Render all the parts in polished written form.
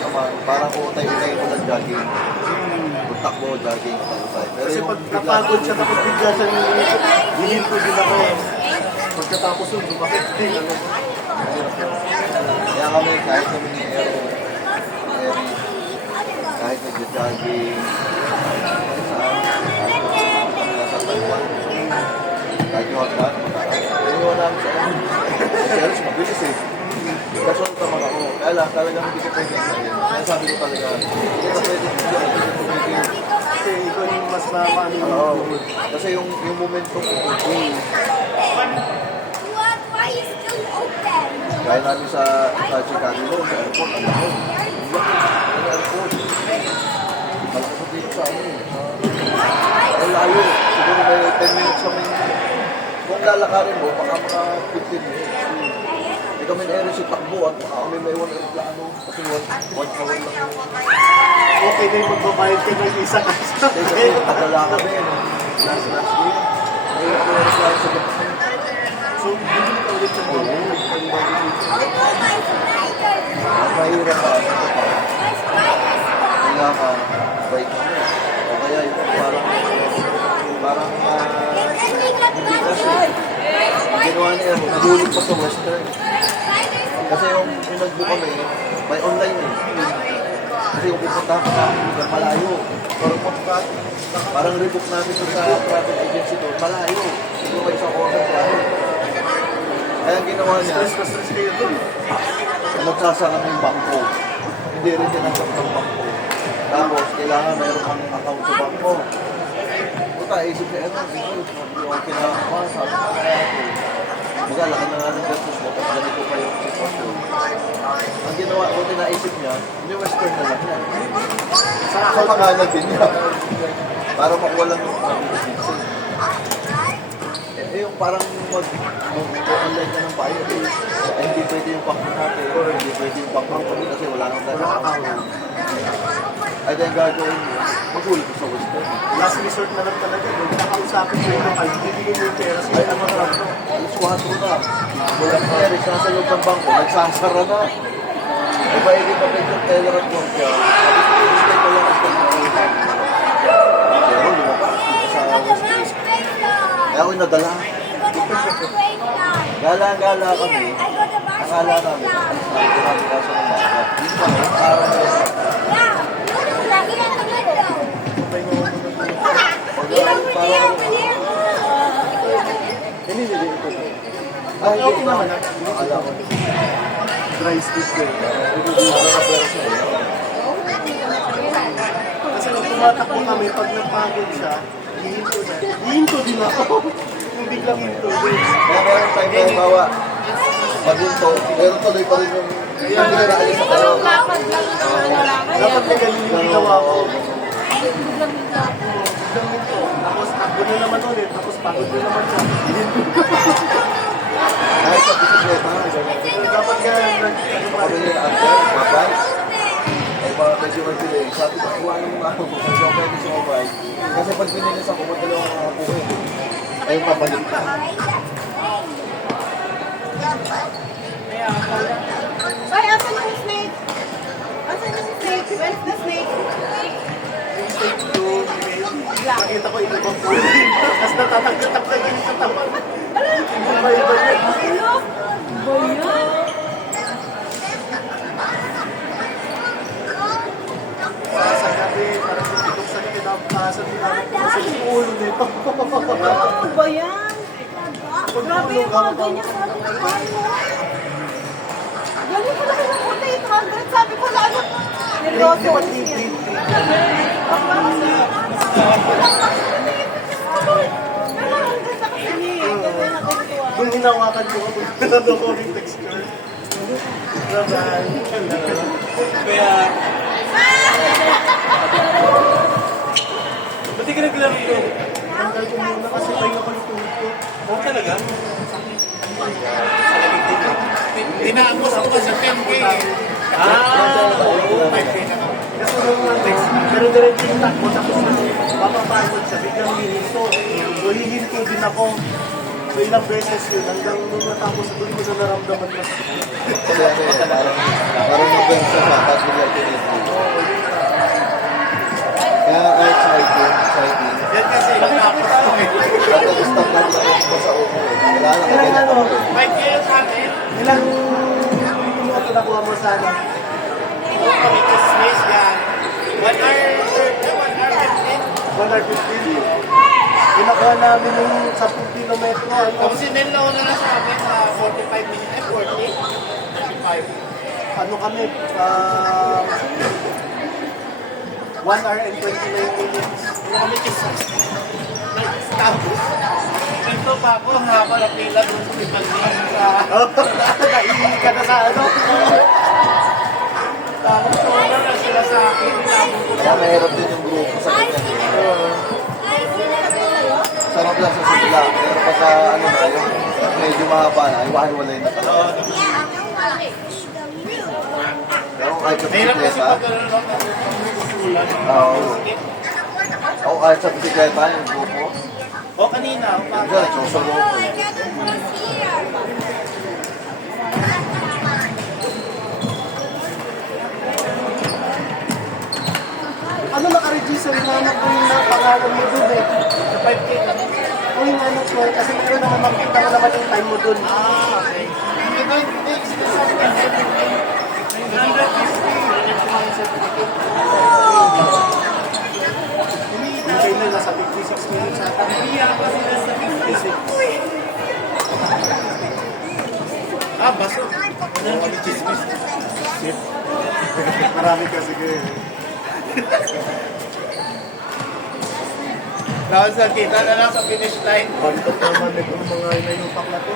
naman, parang utay-utay mo ng jogging. Takbo, jogging, utay-utay. Pero Kasi yung pag napagod siya, tapos bigla siya hihinto din ako. Pagkatapos yun, lumakit din. kaya kami, kahit kami ni Eri, kahit nag-jogging, nasa Taiwan, kahit yung hagdan, iniwan namin sa ano. Kasi alas, mabilis eh. Kasunod naman ako. Kaya lang, talagang hindi ko pwede sa'yo. Kaya sabi ko talaga, hindi ka pwede tumigil. Kasi ikaw yung mas nakakaano yung Oo. Kasi yung momentum ko, kaya namin sa Chicago, sa airport, ang laki. Ang airport. Malaki sa dito sa ano eh. Ang layo. Siguro may 10 minutes kami. Kung lalakarin mo, baka mga 15 minutes. Hindi kami na-ere si takbo at baka kami may 1 aeroplano. Kasi 1 hour lang yun. okay na yung magbabayad ka ng isa kasi. Kasi pagkala kami, last year, may aeroplano sa Japan. So, hindi ka ulit sa Oo. Ang mahirap pa, kaya ka, break mo. O kaya yung parang hindi kasi. Ang ginawa niya, nagulog pa sa Western. Kasi yung nag-book kami, may online eh. Kasi yung pupuntahan pa namin lugar, malayo. Parang rebook namin sa travel agency doon, malayo. Hindi ko kayo sa order tayo. Kaya ang ginawa niya, Stress kayo doon. nagsasara ng bangko. Hindi rin tinanggap ng bangko. Tapos, kailangan mayroon kang account sa bangko. Puta, isip niya, yung kinakawa, sabi ko kaya ako. Baga, laki na nga ng gastos mo, tapos ganito pa yung sitwasyon. Ang ginawa ko, tinaisip niya, yung Western na lang yan. Sa pangalan din niya. Para makuha lang yung pag-ibig. Eh, yung parang mag-online ka ng bayad eh. Hindi pwede yung pang natin or hindi pwede yung pang kasi wala nang account. Ay, dahil gagawin mo, magulit ko sa Western. Last resort na lang talaga. Kung nakausapin mo yung lokal, bibigyan mo yung pera. Ay, ang mga alas 4 na. Wala na Eric, nasa loob ng bangko, nagsasara na. Iba, hindi pa pwede yung teller at work siya. Stay ko lang ang pag-ibig. Pero lumabas sa Western. Kaya ako'y nadala. Gala-gala kami. Akala namin, alis na ito namin kaso ng baka. Hindi pa rin, parang ay, hindi naman. Alam ko. Dry stick ko. Kasi nung tumatakbo kami, pag napagod siya, hihinto na. Hihinto din ako. Yung biglang hinto din. Kaya meron tayo kaya bawa. Pag yun to, meron tuloy pa rin yung hindi na naalis sa kayo. Dapat na ganun yung ginawa ko. Biglang hinto. Tapos takbo na naman ulit. Tapos pagod na naman siya. Hihinto. Kahit sa bisikleta, Dapat ganun. kami nila answer, babay. Ay mga medyo mag-delay. Sabi ko, iwanan mo ako kung saan pwede sumabay. Kasi pag binilis ako, madalaw ang mga buhay. Ayun, pabalik ka. Ay, asan yung snake? Asan yung snake? Where's the snake? Yung steak doon, nakita ko ibang po. Tapos natatagdatak yung sa tapat. Iba-iba yun. Ano? Bayan? Sa gabi, parang tumitok sa kinabukasan nila. Kasi yung ulo nito. Ano ba yan? Grabe yung mga ganyan sa atin. Ganyan pala kayo ng puti, 800. Sabi ko na ano, neryoso ko siya. Kung hinawakan ko ako, nalalo ko yung texture. Kaya, ba't di ka naglaro ko? Tanggal ko muna kasi tayo ako yung tuhod ko. Oo talaga? Inaangos ko ba sa 10K? Oo, 5K na ako. Kasi nung mga text, pero diretso yung takbo, tapos mapapagod siya, biglang hihinto. So hihinto din ako. So ilang beses yun, hanggang nung natapos, doon ko na naramdaman na. Kasi ano eh, parang mabensa siya, tapos bigla ito Wala na, Ilang kaya ano? 5K yung sa atin. Ilang minuto nakuha mo sa ano? Kami to space yan. 1 hour 15. 115. Pinakuha namin yung 10 kilometro. Ano? Tapos si Nel nauna na sa amin sa 45 minutes. 40. 45. Ano kami? 1 hour and 29 minutes. Ano kami kisa? Tapos, ganito pa ako, haba na pila doon sa Pagdiyan sa... Naiingi ka na sa ano? Tapos, wala na sila sa akin. kaya mahirap din yung grupo sa ganyan. Sarap lang sa sila. Pero pagka ano na, yung medyo mahaba na, iwahiwalay na talaga. Pero kahit sa Mahirap kasi bisikleta, pag ano lang ako ulan. o kahit sa bisikleta, yung grupo, O kanina, Diyan, susolo ko. Ano naka-register yung anak ko yung pangalan mo doon eh? sa 5K. O yung anak ko eh, kasi meron naman makita ko naman yung time mo doon. Ah, okay. Hindi ko hindi sinasabi na 150. Hindi na nasa 56 minutes ata. Ah, baso. Ano kami chismis? Marami kasi kayo. Tapos nakita na lang sa finish line. Bantot naman itong mga inayupak na to.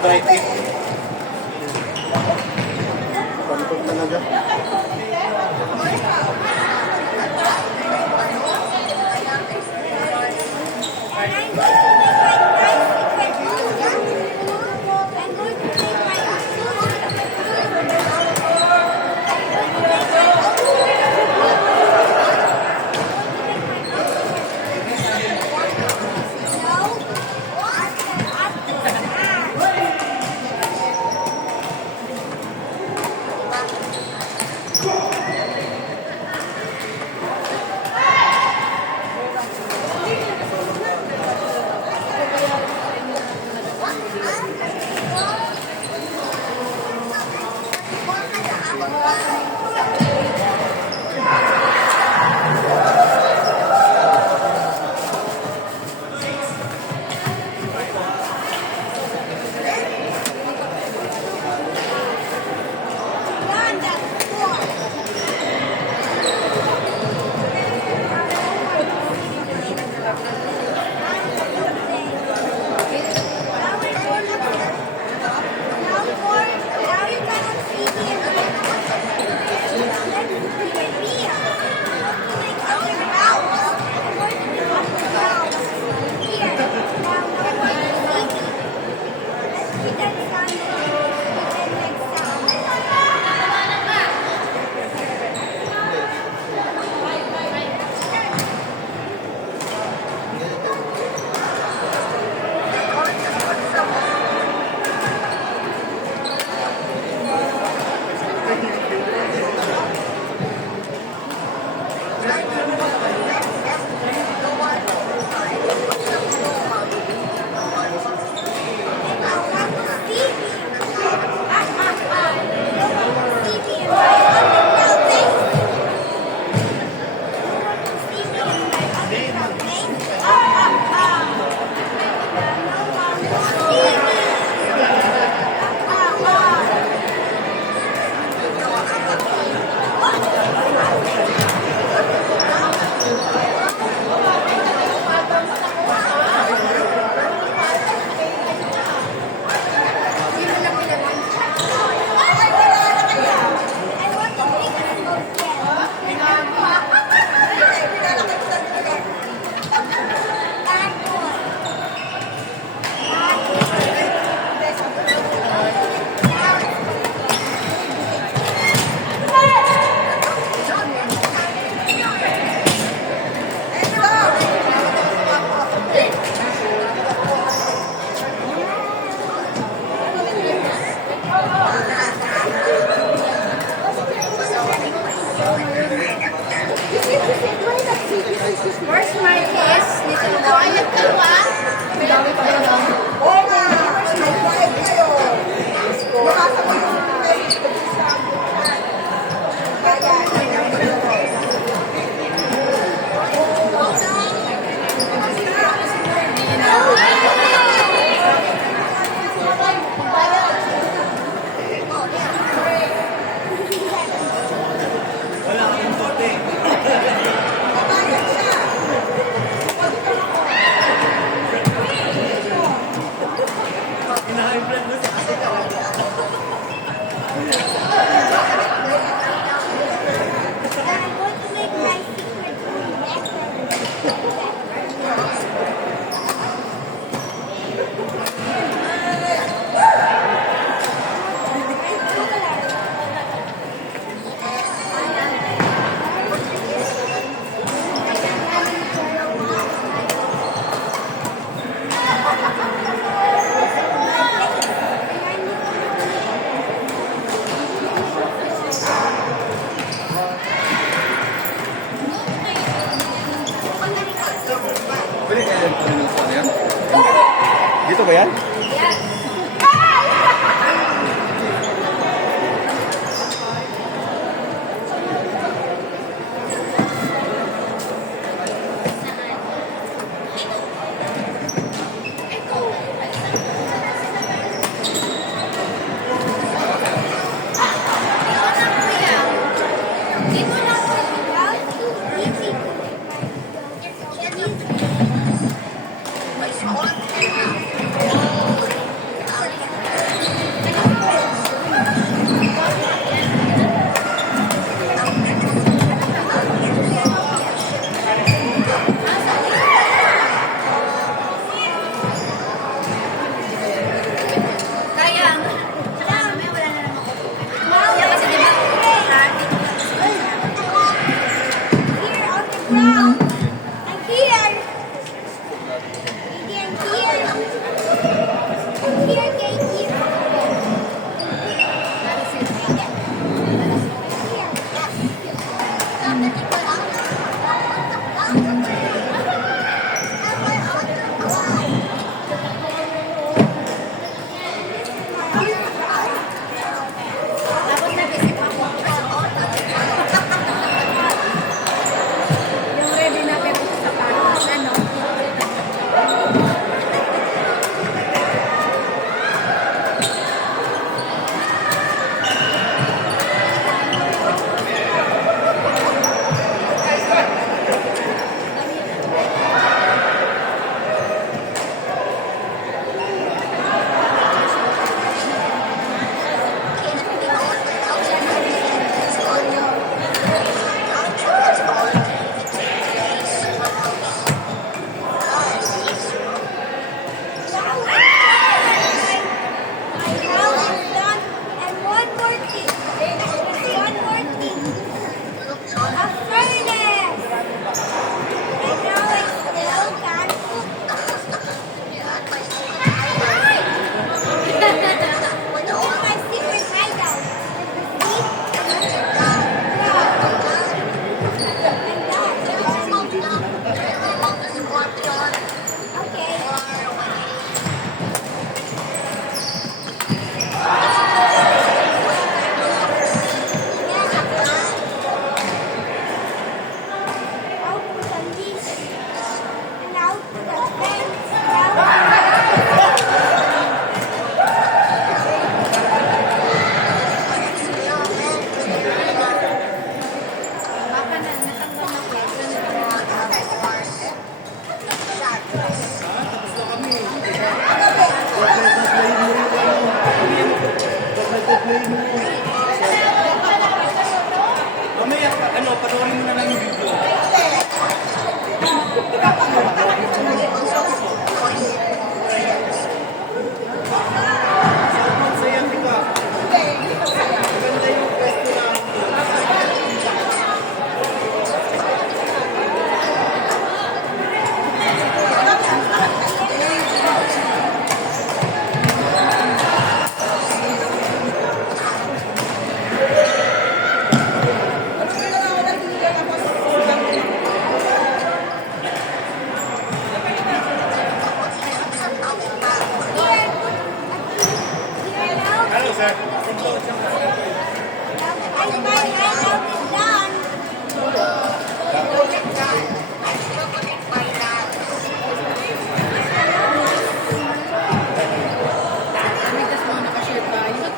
Mag-writing. Bantot talaga. Ayat ka ba? Pwede kaya yung ano yan? Dito ba yan?